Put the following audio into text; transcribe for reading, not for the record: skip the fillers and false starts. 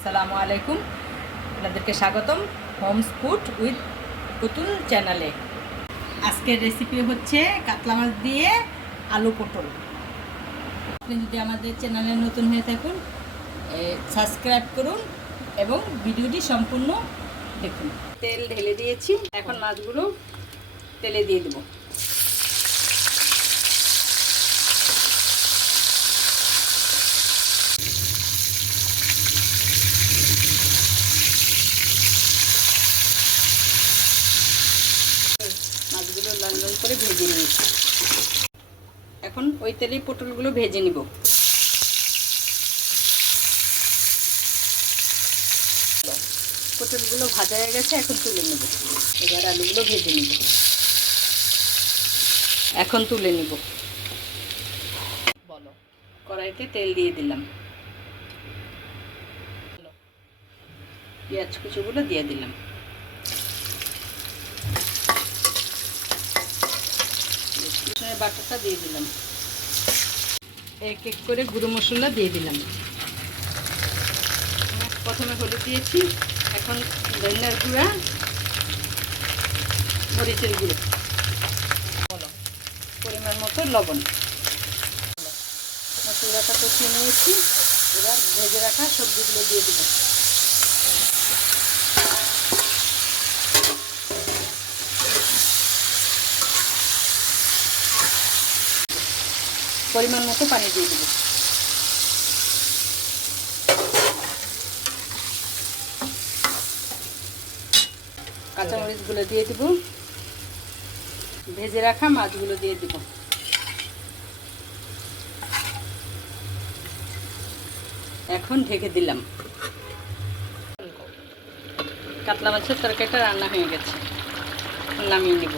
আসসালামু আলাইকুম, আপনাদেরকে স্বাগতম হোমস ফুড উইথ পুতুল চ্যানেলে। আজকের রেসিপি হচ্ছে কাতলা মাছ দিয়ে আলু পটল। আপনি যদি আমাদের চ্যানেলে নতুন হয়ে থাকুন, সাবস্ক্রাইব করুন এবং ভিডিওটি সম্পূর্ণ দেখুন। তেল ঢেলে দিয়েছি, এখন মাছগুলো তেলে দিয়ে দেবো। মাছগুলো লাল লাল করে ভেজে নিয়েছি। এখন ওই তেলেই পটলগুলো ভেজে নিব। পটলগুলো ভাজা হয়ে গেছে, এখন তুলে নেব। এবার আলুগুলো ভেজে নিব। এখন তুলে নিব। বলো, কড়াইতে তেল দিয়ে দিলাম, পেঁয়াজ কুচোগুলো দিয়ে দিলাম, বাটাটা দিয়ে দিলাম, এক এক করে গুঁড়ো মশলা দিয়ে দিলাম। প্রথমে হলুদ দিয়েছি, এখন ধনিয়ার গুঁড়া, মরিচের গুঁড়ো, পরিমাণ মতো লবণ। মশলাটা কষিয়ে নিয়েছি, এবার ভেজে রাখা সবজিগুলো দিয়ে দেব। পরিমাণ মতো পানি দিয়ে দেব। কাঁচামরিচগুলো দিয়ে দেব, ভেজে রাখা মাছগুলো দিয়ে দেব। এখন ঢেকে দিলাম। কাতলা মাছের তরকারিটা রান্না হয়ে গেছে, নামিয়ে নেব।